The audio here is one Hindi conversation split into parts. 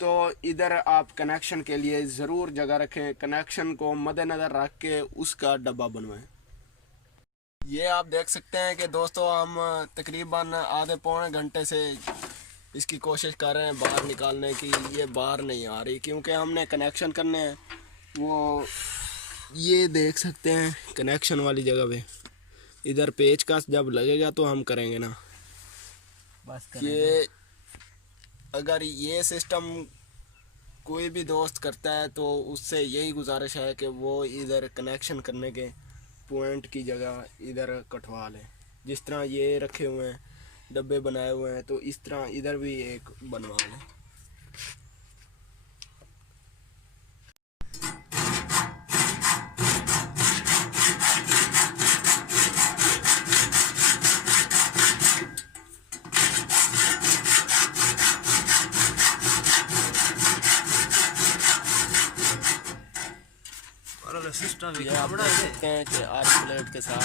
तो इधर आप कनेक्शन के लिए ज़रूर जगह रखें, कनेक्शन को मद्देनज़र रख के उसका डब्बा बनवाएं। ये आप देख सकते हैं कि दोस्तों हम तकरीबन आधे पौने घंटे से इसकी कोशिश कर रहे हैं बाहर निकालने की। ये बाहर नहीं आ रही क्योंकि हमने कनेक्शन करने हैं। वो ये देख सकते हैं कनेक्शन वाली जगह पे इधर पेचकस जब लगेगा तो हम करेंगे ना। बस ये अगर ये सिस्टम कोई भी दोस्त करता है तो उससे यही गुजारिश है कि वो इधर कनेक्शन करने के पॉइंट की जगह इधर कटवा लें। जिस तरह ये रखे हुए हैं डब्बे बनाए हुए हैं, तो इस तरह इधर भी एक बनवा लें। सिस्टम ये आप देख सकते हैं कि आर्क प्लेट के साथ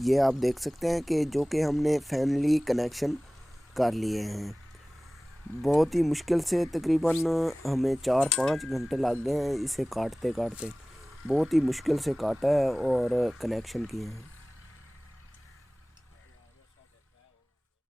ये आप देख सकते हैं कि जो कि हमने फैमिली कनेक्शन कर लिए हैं। बहुत ही मुश्किल से तकरीबन हमें 4-5 घंटे लग गए हैं इसे काटते काटते। बहुत ही मुश्किल से काटा है और कनेक्शन किए हैं।